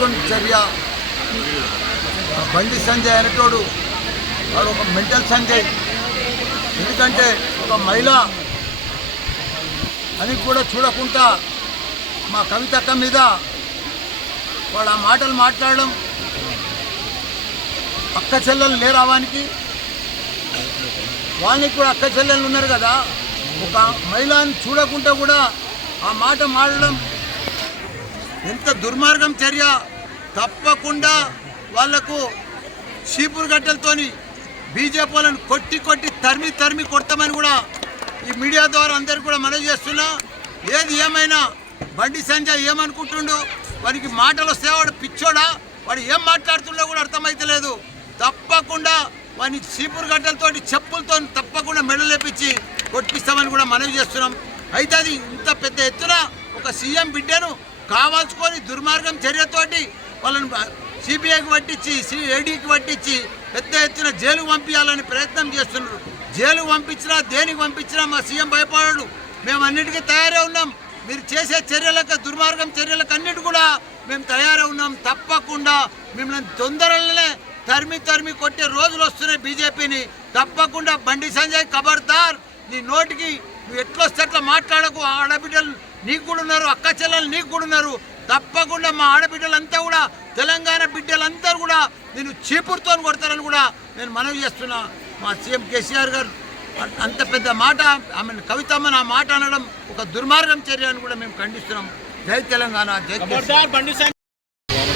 దుర్మార్గం చర్య. బండి సంజయ్ అనేటోడు వాడు ఒక మెంటల్ సంజయ్. ఎందుకంటే ఒక మహిళ అని కూడా చూడకుండా మా కవితక్క మీద వాడు ఆ మాటలు మాట్లాడడం, అక్క చెల్లెలు లేరావానికి, వాళ్ళకి కూడా అక్క చెల్లెలు ఉన్నారు కదా, ఒక మహిళని చూడకుండా కూడా ఆ మాట మాడడం ఎంత దుర్మార్గం చర్య. తప్పకుండా వాళ్లకు చీపురు గడ్డలతోని బీజేపీ వాళ్ళని కొట్టి కొట్టి తరిమి కొడతామని కూడా ఈ మీడియా ద్వారా అందరికీ కూడా మనవి చేస్తున్నా. ఏది ఏమైనా బండి సంజయ్ ఏమనుకుంటుండు, వారికి మాటలు వస్తే వాడు పిచ్చోడా, వాడు ఏం మాట్లాడుతుండో కూడా అర్థమైతలేదు. తప్పకుండా వాడిని చీపురు గడ్డలతోటి చెప్పులతో తప్పకుండా మెడలేపించి కొట్టిస్తామని కూడా మనవి చేస్తున్నాం. అయితే అది ఇంత పెద్ద ఎత్తున ఒక సీఎం బిడ్డను కావాల్చుకొని దుర్మార్గం చర్యతోటి వాళ్ళని సిబిఐకి పట్టించి ఏడీకి పట్టించి పెద్ద ఎత్తున జైలుకు పంపించాలని ప్రయత్నం చేస్తున్నారు. జైలుకు పంపించినా దేనికి పంపించినా మా సీఎం భయపడాడు. మేము అన్నిటికీ తయారే ఉన్నాం. మీరు చేసే చర్యలకు, దుర్మార్గం చర్యలకు అన్నిటి కూడా మేము తయారే ఉన్నాం. తప్పకుండా మిమ్మల్ని తొందరలోనే తరిమి కొట్టే రోజులు వస్తున్నాయి బీజేపీని. తప్పకుండా బండి సంజయ్ ఖబర్దార్, నీ నోటికి నువ్వు ఎట్లొస్తే అట్లా మాట్లాడకు. ఆడబిడ్డలు నీకు కూడా ఉన్నారు, అక్క చెల్లెలు నీకు కూడా ఉన్నారు. తప్పకుండా మా ఆడబిడ్డలంతా కూడా, తెలంగాణ బిడ్డలందరూ కూడా నేను చీపురుతో కొడతారని కూడా నేను మనవి చేస్తున్నా. మా సీఎం కేసీఆర్ గారు అంత పెద్ద మాట, ఆమె కవితమ్మని ఆ మాట అనడం ఒక దుర్మార్గం చర్య అని కూడా మేము ఖండిస్తున్నాం. జై తెలంగాణ, జై కేసీఆర్.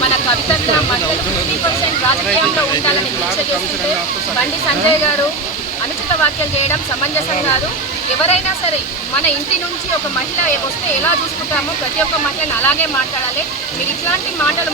మన కవితక్క మహిళలు 50% రాజకీయంలో ఉండాలని దీక్ష చేస్తుంటే బండి సంజయ్ గారు అనుచిత వ్యాఖ్యలు చేయడం సమంజసం కాదు. ఎవరైనా సరే మన ఇంటి నుంచి ఒక మహిళ వస్తే ఎలా చూసుకుంటామో ప్రతి ఒక్క మహిళను అలాగే మాట్లాడాలి. మీరు ఇట్లాంటి మాటలు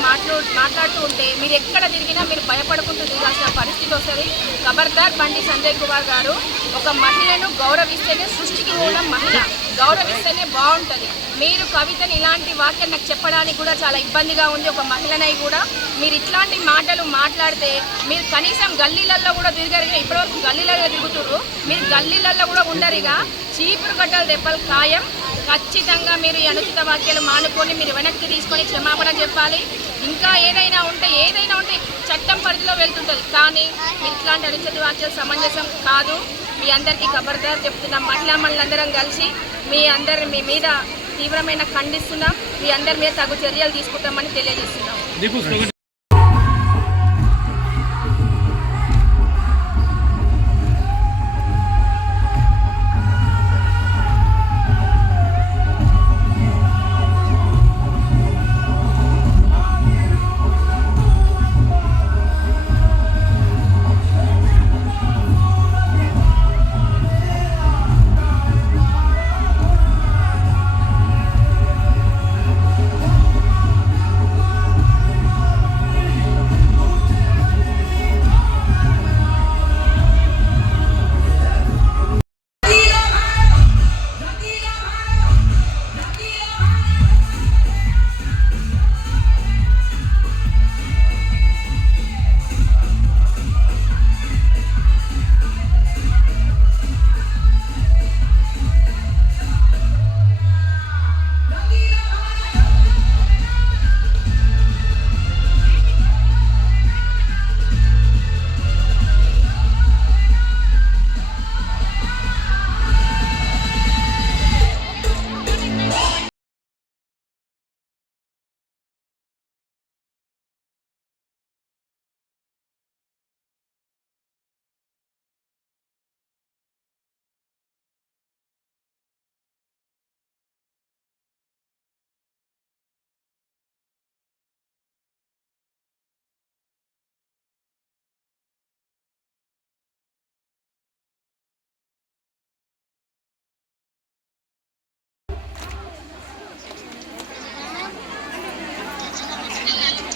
మాట్లాడుతూ ఉంటే మీరు ఎక్కడ తిరిగినా మీరు భయపడుకుంటూ తిరగాల్సిన పరిస్థితి వస్తుంది. ఖబర్దార్ బండి సంజయ్ కుమార్ గారు, ఒక మహిళను గౌరవిస్తేనే సృష్టికి మూలం మహిళ, గౌరవిస్తేనే బాగుంటుంది. మీరు కవితని ఇలాంటి వాక్యం నాకు చెప్పడానికి కూడా చాలా ఇబ్బందిగా ఉంది. ఒక మహిళనై కూడా మీరు ఇట్లాంటి మాటలు మాట్లాడితే మీరు కనీసం గల్లీలలో కూడా తిరగరుగా. ఇప్పటివరకు గల్లీలలో తిరుగుతున్నారు, మీరు గల్లీలలో కూడా ఉండరుగా. చీపురు గడ్డల దెబ్బలు ఖాయం. ఖచ్చితంగా మీరు ఈ అనుచిత వాక్యాలు మానుకొని మీరు వెనక్కి తీసుకొని క్షమాపణ చెప్పాలి. ఇంకా ఏదైనా ఉంటే చట్టం పరిధిలో వెళ్తుంటుంది. కానీ మీరు ఇట్లాంటి అనుచిత వాక్యాలు సమంజసం కాదు. మీ అందరికీ ఖబర్దార్ చెప్తున్నాం. మహిళలందరం కలిసి మీ మీద తీవ్రమైన ఖండిస్తున్నాం. మీ అందరి మీద తగు చర్యలు తీసుకుంటామని తెలియజేస్తున్నాం.